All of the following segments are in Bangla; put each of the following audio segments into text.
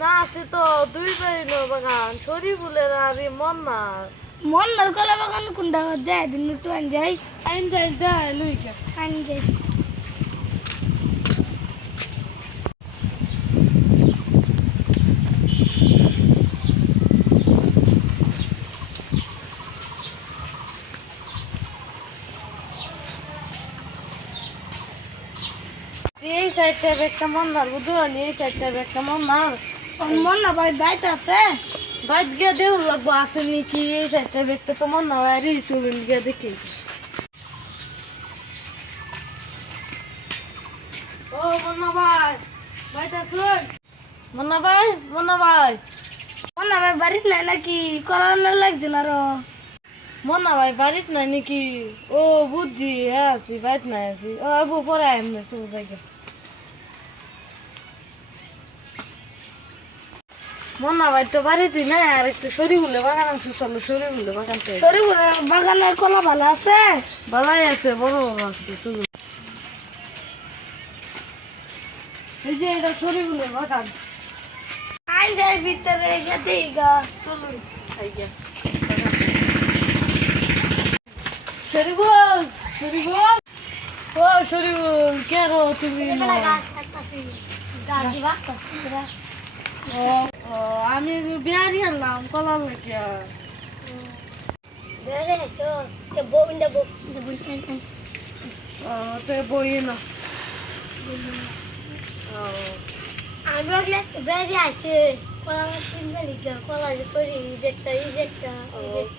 না আছে তো দুই বাড়ির বাগান শরীফুলের আর মন্নার মন্নার কলা বাগান কোনটা দেয় দিন একটু আন যাই দেয় লইকা আন যাই এই সাইডটা একটা মন্নার বুঝুন এই সাইডটা একটা মন্নার মন্না ভাই দায়িত্ব আছে বাইত গিয়ে দেউ লাগবো আছে নাকি এই সাইডটা একটা তো মন্না বাড়ি চলুন গিয়ে দেখি ও মন্না ভাই বাইত আসুন মন্না ভাই মন্না ভাই বাড়িতে নাই নাকি করোনা লাগছে না আরো মন্না ভাই বাড়িত নাই নাকি ও বুঝছি হ্যাঁ আছি বাড়িত নাই আছি ও আবু পরে আইম না শুরু থেকে মন্না ভাই তো বাড়িতে নাই আর একটু শরীফুলে বাগান আছে চলো শরীফুলে বাগান শরীফুলে বাগানের কলা ভালো আছে ভালাই আছে বড় বড় আছে শুধু এই যে এটা শরীফুলের বাগান আন যাই ভিতরে গেতে গা চলুন এই যে শরীফুল শরীফুল ও শরীফুল কে রো তুমি ও ও আমি বিয়ারি আনলাম কলার লেগে ও তে বই না ও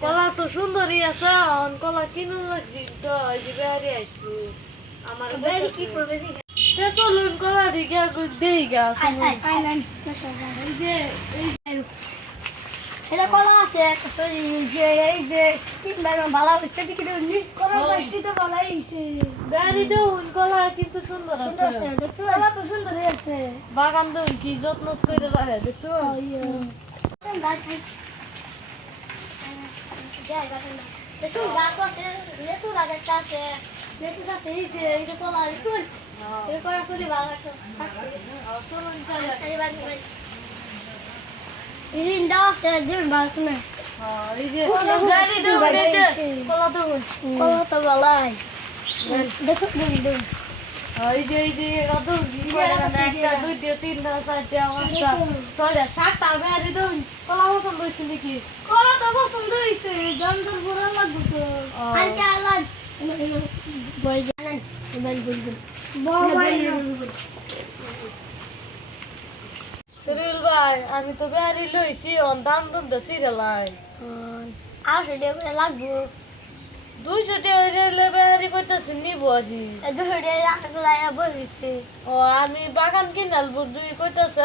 কলা তো সুন্দরী আছে কলা কিনো লাগছি তো এই যে বিয়ারি আইছি আমার কি করবে তে চলুন কলা দিকে দেই গা এই যে এটা কলা আছে এই যে তিনবার ভালো হচ্ছে কি তো ভালো হয়েছে বিয়ারি দেউন কলা কিন্তু সুন্দর সুন্দর আছে আছে দেখছো কলা তো সুন্দরই আছে বাগান দেউন কি যত্ন করে রাখে দেখছো এই যে বিয়ারি দেউন এই যে কলা দেউন কলা তো ভালাই দেখো এই যে কত একটা দুইটা তিনটা চারটা পাঁচটা ছয়টা সাতটা বিয়ারি দেউন কলা মতন বইছি নাকি কলা তো পছন্দ হয়েছে জঞ্জল পুরো লাগবে তো আনতে আলাদ বই জানেন শরীর ভাই আমি তো বিয়ারি লইছি অন দাম দাম দছি রেলাই আর সেটা করে লাগবে 200 টাকা হইলে বিয়ারি করতেছি নিব আছি দুটো রাখা বলেছে ও আমি বাগান কিনাল বুঝি কইতাছে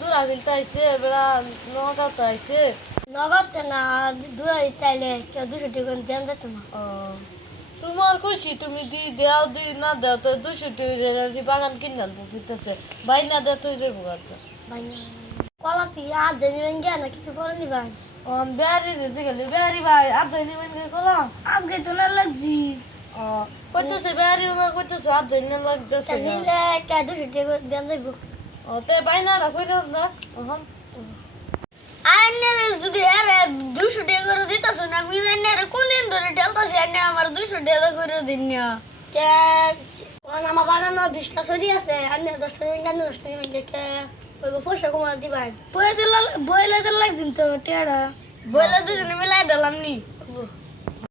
দূরা ফিলতে আইছে বেড়া নগাঁও আইছে নগদ না দূরে চাইলে কেউ 200 টাকা দেন যেত না ও তোমার খুশি তুমি দেও দি না দেও তো 200 টাকা বাগান কিনাল বুঝতেছে বাই না দেও তুই যাবো আচ্ছা কলা তুই আজ জানিবেন জ্ঞান কিছু করেনি ভাই অন বিয়ারি দিতে গেলে বিয়ারি ভাই আর জানি মানে কলা আজকে তো না লাগছি ও কইতেছে বিয়ারি না কইতেছে আর জানি না লাগতেছে নিলে কে 200 টাকা দেন যাইব ও তে বাই না কই না ওহন আইনে যদি আরে 200 টাকা করে দিতাছ না মিলাইনে রে কোন দিন ধরে ঢেলতাছি আইনে আমার 200 টাকা করে দিন না কে কোন আমার বাগান 20টা সরি আছে আইনে 10 টাকা ইন্টারনে 10 টাকা কে ওই পয়সা কমা দিবাই বইলে দিল লাগছিন তো টেড়া বইলে দুজনে মিলাই দিলাম নি